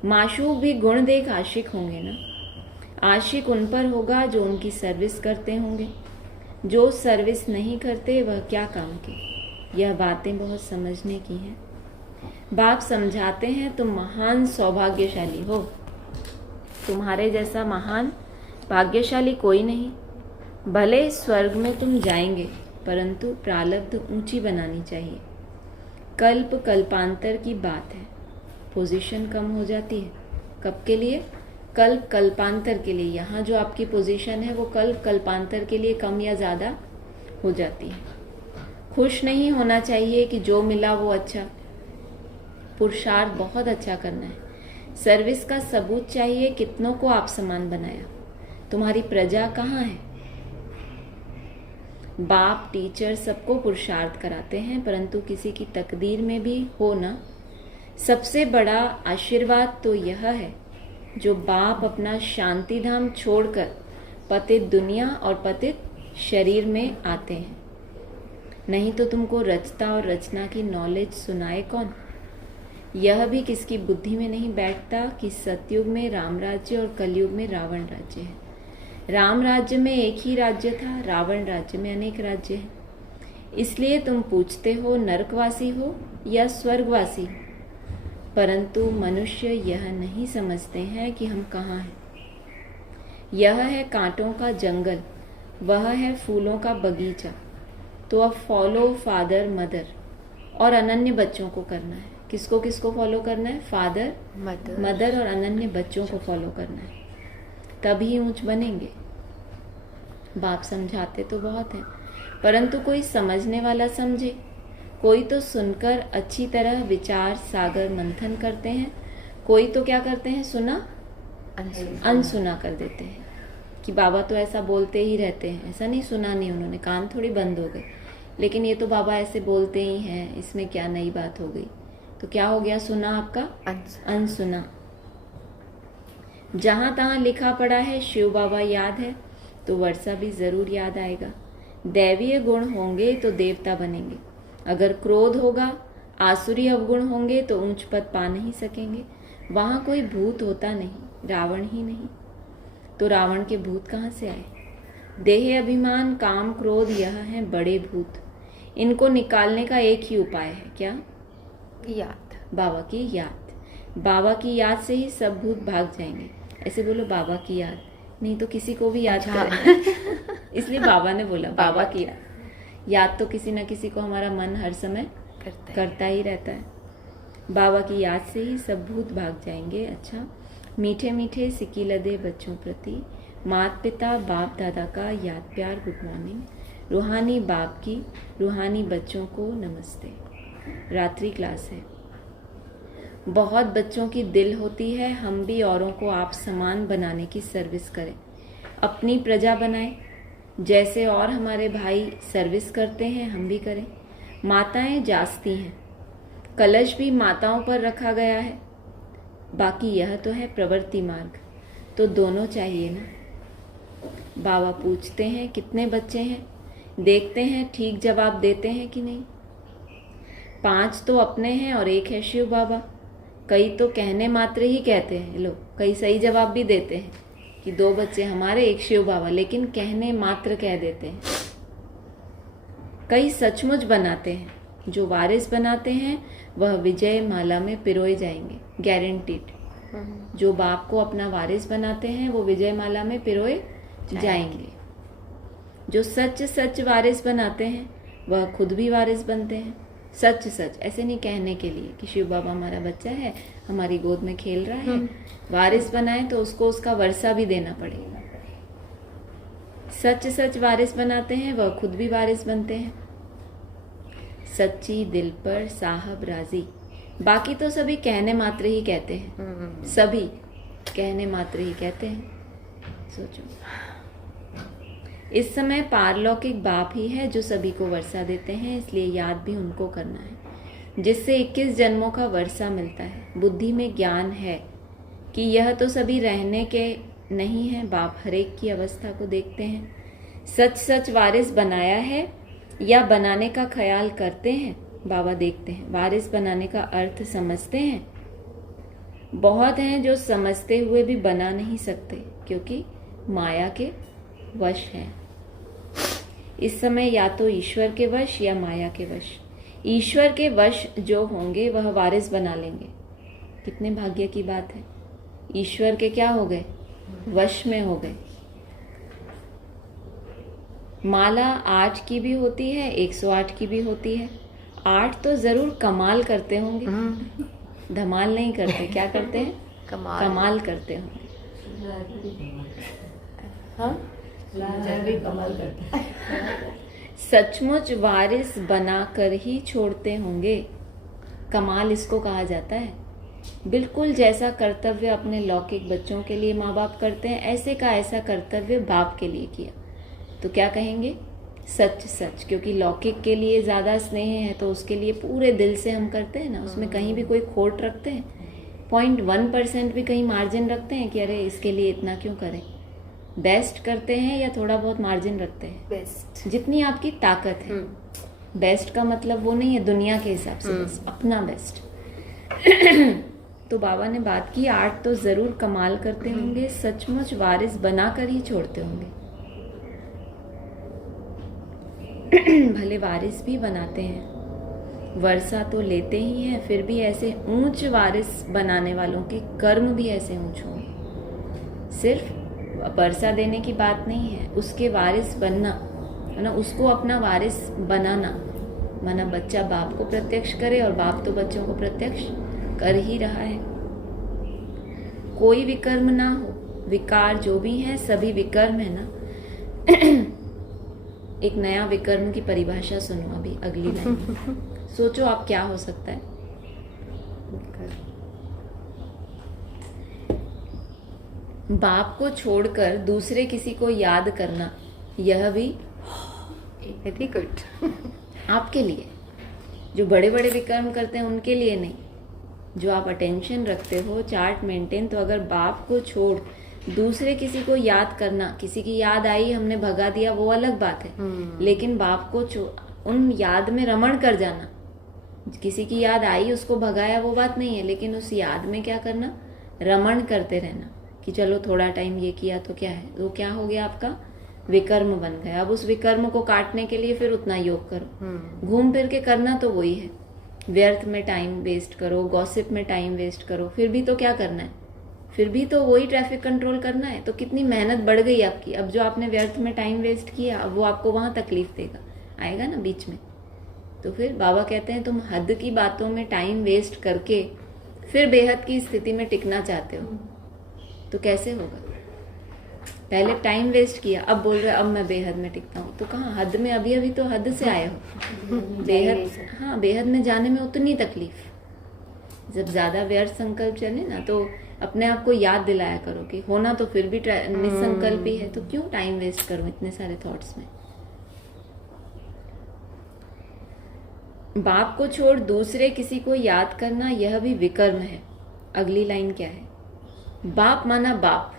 माशूक भी गुण देख आशिक होंगे ना, आशिक उन पर होगा जो उनकी सर्विस करते होंगे, जो सर्विस नहीं करते वह क्या काम के। यह बातें बहुत समझने की हैं। बाप समझाते हैं तुम महान सौभाग्यशाली हो, तुम्हारे जैसा महान भाग्यशाली कोई नहीं। भले स्वर्ग में तुम जाएंगे, परंतु प्रारब्ध ऊंची बनानी चाहिए। कल्प कल्पांतर की बात है, पोजीशन कम हो जाती है। कब के लिए? कल्प कल्पांतर के लिए, यहाँ जो आपकी पोजीशन है वो कल्प कल्पांतर के लिए कम या ज़्यादा हो जाती है। खुश नहीं होना चाहिए कि जो मिला वो अच्छा, पुरुषार्थ बहुत अच्छा करना है। सर्विस का सबूत चाहिए, कितनों को आप समान बनाया, तुम्हारी प्रजा कहाँ है। बाप टीचर सबको पुरुषार्थ कराते हैं, परंतु किसी की तकदीर में भी हो ना। सबसे बड़ा आशीर्वाद तो यह है जो बाप अपना शांति धाम छोड़कर पतित दुनिया और पतित शरीर में आते हैं। नहीं तो तुमको रचता और रचना की नॉलेज सुनाए कौन। यह भी किसकी बुद्धि में नहीं बैठता कि सतयुग में राम राज्य और कलयुग में रावण राज्य है। राम राज्य में एक ही राज्य था, रावण राज्य में अनेक राज्य हैं। इसलिए तुम पूछते हो नरकवासी हो या स्वर्गवासी, परंतु मनुष्य यह नहीं समझते हैं कि हम कहाँ हैं। यह है कांटों का जंगल, वह है फूलों का बगीचा। तो अब फॉलो फादर मदर और अनन्य बच्चों को करना है। किसको किसको फॉलो करना है? फादर मदर और अनन्य बच्चों को फॉलो करना है, तभी ऊंच बनेंगे। बाप समझाते तो बहुत हैं, परंतु कोई समझने वाला समझे। कोई तो सुनकर अच्छी तरह विचार सागर मंथन करते हैं, कोई तो क्या करते हैं, सुना अनसुना कर देते हैं कि बाबा तो ऐसा बोलते ही रहते हैं। ऐसा नहीं, सुना नहीं उन्होंने, कान थोड़ी बंद हो गए, लेकिन ये तो बाबा ऐसे बोलते ही हैं, इसमें क्या नई बात हो गई। तो क्या हो गया, सुना आपका अनसुना। जहां तहां लिखा पड़ा है शिव बाबा याद है, तो वर्षा भी जरूर याद आएगा। दैवीय गुण होंगे तो देवता बनेंगे, अगर क्रोध होगा, आसुरी अवगुण होंगे तो ऊंच पद पा नहीं सकेंगे। वहां कोई भूत होता नहीं, रावण ही नहीं, तो रावण के भूत कहाँ से आए? देह अभिमान काम क्रोध, यह हैं बड़े भूत। इनको निकालने का एक ही उपाय है, क्या? याद, बाबा की याद। बाबा की याद से ही सब भूत भाग जाएंगे। ऐसे बोलो बाबा की याद, नहीं तो किसी को भी याद करेंगे। इसलिए बाबा ने बोला बाबा की याद। याद तो किसी न किसी को हमारा मन हर समय करता ही रहता है। बाबा की याद से ही सब भूत भाग जाएंगे। अच्छा, मीठे मीठे सिक्की लदे बच्चों प्रति माता पिता बाप दादा का याद प्यार गुड मॉर्निंग। रूहानी बाप की रूहानी बच्चों को नमस्ते। रात्रि क्लास है। बहुत बच्चों की दिल होती है, हम भी औरों को आप समान बनाने की सर्विस करें, अपनी प्रजा बनाएं। जैसे और हमारे भाई सर्विस करते हैं हम भी करें। माताएं जासती हैं, कलश भी माताओं पर रखा गया है। बाकी यह तो है प्रवृत्ति मार्ग, तो दोनों चाहिए ना। बाबा पूछते हैं कितने बच्चे हैं, देखते हैं ठीक जवाब देते हैं कि नहीं। 5 तो अपने हैं और 1 है शिव बाबा। कई तो कहने मात्र ही कहते हैं, लो कई सही जवाब भी देते हैं कि 2 बच्चे हमारे 1 शिव बाबा, लेकिन कहने मात्र कह देते हैं। कई सचमुच बनाते हैं, जो वारिस बनाते हैं वह विजय माला में पिरोए जाएंगे, गारंटीड। जो बाप को अपना वारिस बनाते हैं वो विजय माला में पिरोए जाएंगे। जो सच सच वारिस बनाते हैं वह खुद भी वारिस बनते हैं। सच सच ऐसे नहीं कहने के लिए कि शिव बाबा हमारा बच्चा है, हमारी गोद में खेल रहा है। वारिस बनाए तो उसको उसका वर्षा भी देना पड़ेगा। सच सच वारिस बनाते हैं वह खुद भी वारिस बनते हैं। सच्ची दिल पर साहब राजी। बाकी तो सभी कहने मात्र ही कहते हैं, सभी कहने मात्र ही कहते हैं। सोचो, इस समय पारलौकिक बाप ही है जो सभी को वर्षा देते हैं, इसलिए याद भी उनको करना है, जिससे 21 जन्मों का वर्षा मिलता है। बुद्धि में ज्ञान है कि यह तो सभी रहने के नहीं है। बाप हरेक की अवस्था को देखते हैं। सच सच वारिस बनाया है या बनाने का ख्याल करते हैं, बाबा देखते हैं। वारिस बनाने का अर्थ समझते हैं। बहुत हैं जो समझते हुए भी बना नहीं सकते, क्योंकि माया के वश हैं। इस समय या तो ईश्वर के वश या माया के वश। ईश्वर के वश जो होंगे वह वारिस बना लेंगे। कितने भाग्य की बात है। ईश्वर के क्या हो गए, वश में हो गए। माला 8 की भी होती है, 108 की भी होती है। 8 तो जरूर कमाल करते होंगे, धमाल नहीं करते। क्या करते हैं, कमाल करते होंगे। हाँ भी कमाल करता है। सचमुच वारिस बनाकर ही छोड़ते होंगे। कमाल इसको कहा जाता है। बिल्कुल जैसा कर्तव्य अपने लौकिक बच्चों के लिए माँ बाप करते हैं, ऐसे का ऐसा कर्तव्य बाप के लिए किया। तो क्या कहेंगे? सच सच, क्योंकि लौकिक के लिए ज़्यादा स्नेह है तो उसके लिए पूरे दिल से हम करते हैं ना, उसमें कहीं भी कोई खोट रखते हैं? 0.1% भी कहीं मार्जिन रखते हैं कि अरे इसके लिए इतना क्यों करें? बेस्ट करते हैं या थोड़ा बहुत मार्जिन रखते हैं? बेस्ट। जितनी आपकी ताकत है। बेस्ट का मतलब वो नहीं है दुनिया के हिसाब से, बस अपना बेस्ट। तो बाबा ने बात की, 8 तो जरूर कमाल करते होंगे, सचमुच वारिस बनाकर ही छोड़ते होंगे। भले वारिस भी बनाते हैं, वर्षा तो लेते ही हैं, फिर भी ऐसे ऊंच वारिस बनाने वालों के कर्म भी ऐसे ऊंच होंगे। सिर्फ वर्षा देने की बात नहीं है, उसके वारिस बनना है ना, उसको अपना वारिस बनाना, माना बच्चा बाप को प्रत्यक्ष करे और बाप तो बच्चों को प्रत्यक्ष कर ही रहा है। कोई विकर्म ना हो, विकार जो भी हैं सभी विकर्म है ना। एक नया विकर्म की परिभाषा सुनो अभी अगली लाइन में। सोचो आप क्या हो सकता है। बाप को छोड़कर दूसरे किसी को याद करना, यह भी वेरी गुड। आपके लिए। जो बड़े बड़े विकर्म करते हैं उनके लिए नहीं, जो आप अटेंशन रखते हो, चार्ट मेंटेन, तो अगर बाप को छोड़ दूसरे किसी को याद करना, किसी की याद आई हमने भगा दिया वो अलग बात है, लेकिन बाप को उन याद में रमण कर जाना, किसी की याद आई उसको भगाया वो बात नहीं है, लेकिन उस याद में क्या करना, रमण करते रहना कि चलो थोड़ा टाइम ये किया तो क्या है, वो क्या हो गया आपका विकर्म बन गया। अब उस विकर्म को काटने के लिए फिर उतना योग करो, घूम फिर के करना तो वही है। व्यर्थ में टाइम वेस्ट करो, गॉसिप में टाइम वेस्ट करो, फिर भी तो क्या करना है, फिर भी तो वही ट्रैफिक कंट्रोल करना है। तो कितनी मेहनत बढ़ गई आपकी। अब जो आपने व्यर्थ में टाइम वेस्ट किया अब वो आपको वहां तकलीफ देगा, आएगा ना बीच में। तो फिर बाबा कहते हैं तुम हद की बातों में टाइम वेस्ट करके फिर बेहद की स्थिति में टिकना चाहते हो, तो कैसे होगा? पहले टाइम वेस्ट किया, अब बोल रहे अब मैं बेहद में टिकता हूँ, तो कहाँ हद में? अभी अभी तो हद से आए हो। बेहद, हाँ, बेहद में जाने में उतनी तकलीफ। जब ज्यादा व्यर्थ संकल्प चले ना तो अपने आप को याद दिलाया करो कि होना तो फिर भी निसंकल्प ही है, तो क्यों टाइम वेस्ट करो इतने सारे थॉट्स में। बाप को छोड़ दूसरे किसी को याद करना यह भी विकर्म है। अगली लाइन क्या है? बाप माना बाप।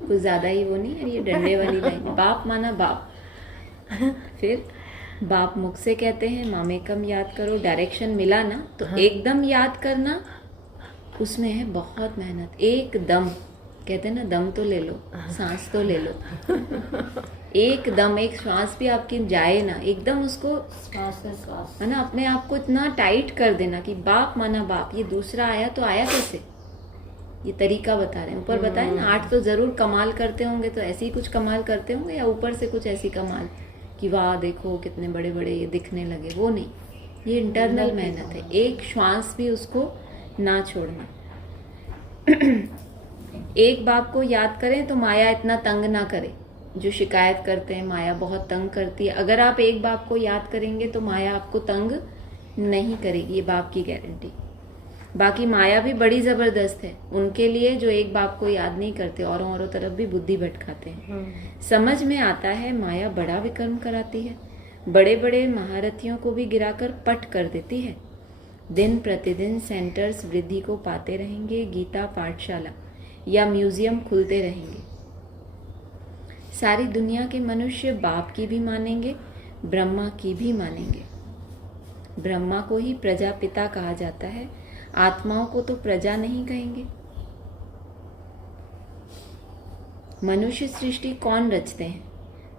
कुछ ज्यादा ही वो नहीं है ये डंडे वाली लाइन। बाप माना बाप। फिर बाप मुख से कहते हैं मामेकम याद करो, डायरेक्शन मिला ना तो एकदम याद करना, उसमें है बहुत मेहनत। एक दम कहते हैं ना, दम तो ले लो, सांस तो ले लो। एक दम, एक श्वास भी आपकी जाए ना, एकदम उसको श्वास है श्वास, है ना, अपने आप को इतना टाइट कर देना कि बाप माना बाप। ये दूसरा आया तो आया कैसे, ये तरीका बता रहे हैं। ऊपर बताए ना 8 तो जरूर कमाल करते होंगे, तो ऐसे ही कुछ कमाल करते होंगे या ऊपर से कुछ ऐसी कमाल कि वाह देखो कितने बड़े बड़े ये दिखने लगे, वो नहीं। ये इंटरनल मेहनत है, एक श्वास भी उसको ना छोड़ना। एक बाप को याद करें तो माया इतना तंग ना करे। जो शिकायत करते हैं माया बहुत तंग करती है, अगर आप एक बाप को याद करेंगे तो माया आपको तंग नहीं करेगी, ये बाप की गारंटी। बाकी माया भी बड़ी जबरदस्त है उनके लिए जो एक बाप को याद नहीं करते, औरों तरफ भी बुद्धि भटकाते हैं। समझ में आता है माया बड़ा विकर्म कराती है, बड़े बड़े महारथियों को भी गिराकर पट कर देती है। दिन प्रतिदिन सेंटर्स वृद्धि को पाते रहेंगे, गीता पाठशाला या म्यूजियम खुलते रहेंगे। सारी दुनिया के मनुष्य बाप की भी मानेंगे, ब्रह्मा की भी मानेंगे। ब्रह्मा को ही प्रजापिता कहा जाता है, आत्माओं को तो प्रजा नहीं कहेंगे। मनुष्य सृष्टि कौन रचते हैं?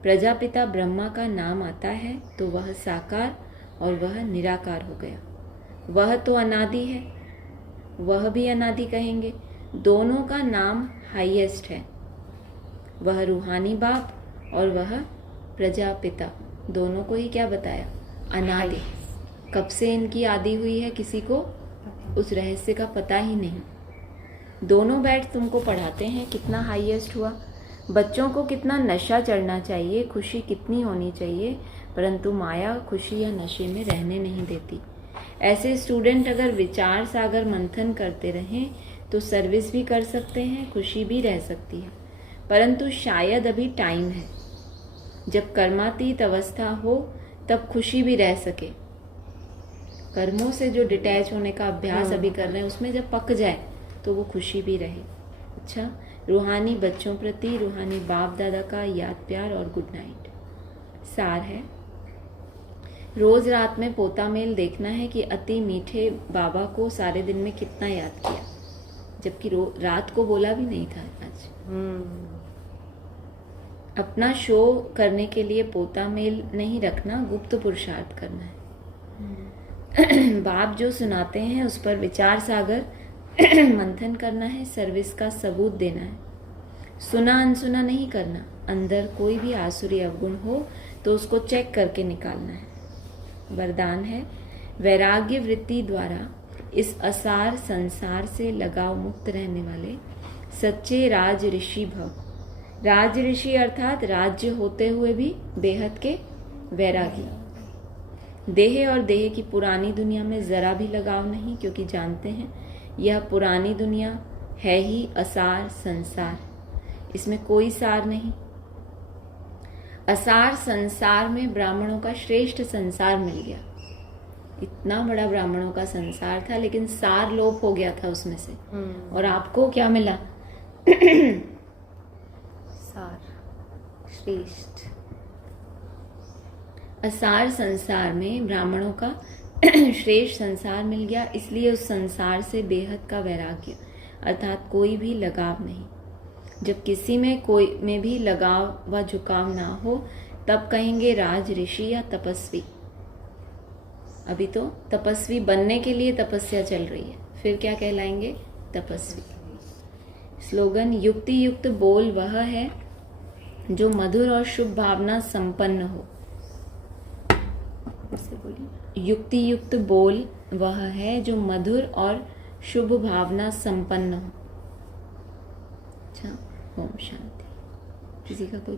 प्रजापिता ब्रह्मा का नाम आता है तो वह साकार और वह निराकार हो गया। वह तो अनादि है, वह भी अनादि कहेंगे। दोनों का नाम हाईएस्ट है। वह रूहानी बाप और वह प्रजापिता, दोनों को ही क्या बताया? अनादि। कब से इनकी आदि हुई है किसी को उस रहस्य का पता ही नहीं। दोनों बैठ तुमको पढ़ाते हैं, कितना हाईएस्ट हुआ। बच्चों को कितना नशा चढ़ना चाहिए, खुशी कितनी होनी चाहिए, परंतु माया खुशी या नशे में रहने नहीं देती। ऐसे स्टूडेंट अगर विचार सागर मंथन करते रहें तो सर्विस भी कर सकते हैं, खुशी भी रह सकती है, परंतु शायद अभी टाइम है जब कर्मातीत अवस्था हो तब खुशी भी रह सके। कर्मों से जो डिटैच होने का अभ्यास अभी कर रहे हैं उसमें जब पक जाए तो वो खुशी भी रहे। अच्छा, रूहानी बच्चों प्रति रूहानी बाप दादा का याद प्यार और गुड नाइट। सार है, रोज रात में पोता मेल देखना है कि अति मीठे बाबा को सारे दिन में कितना याद किया, जबकि रात को बोला भी नहीं था आज। अपना शो करने के लिए पोता मेल नहीं रखना, गुप्त पुरुषार्थ करना है। बाप जो सुनाते हैं उस पर विचार सागर मंथन करना है, सर्विस का सबूत देना है, सुना अनसुना नहीं करना। अंदर कोई भी आसुरी अवगुण हो तो उसको चेक करके निकालना है। वरदान है, वैराग्य वृत्ति द्वारा इस असार संसार से लगाव मुक्त रहने वाले सच्चे राज ऋषि भव। राज ऋषि अर्थात राज्य होते हुए भी बेहद के वैरागी। देह और देह की पुरानी दुनिया में जरा भी लगाव नहीं, क्योंकि जानते हैं यह पुरानी दुनिया है ही असार संसार, इसमें कोई सार नहीं। असार संसार में ब्राह्मणों का श्रेष्ठ संसार मिल गया। इतना बड़ा ब्राह्मणों का संसार था लेकिन सार लोप हो गया था उसमें से। और आपको क्या मिला? सार श्रेष्ठ। असार संसार में ब्राह्मणों का श्रेष्ठ संसार मिल गया, इसलिए उस संसार से बेहद का वैराग्य अर्थात कोई भी लगाव नहीं। जब किसी में कोई में भी लगाव व झुकाव ना हो तब कहेंगे राज ऋषि या तपस्वी। अभी तो तपस्वी बनने के लिए तपस्या चल रही है, फिर क्या कहलाएंगे? तपस्वी। स्लोगन, युक्ति युक्त बोल वह है जो मधुर और शुभ भावना संपन्न हो। युक्ति युक्त बोल वह है जो मधुर और शुभ भावना संपन्न हो। अच्छा, ओम शांति। किसी का कोई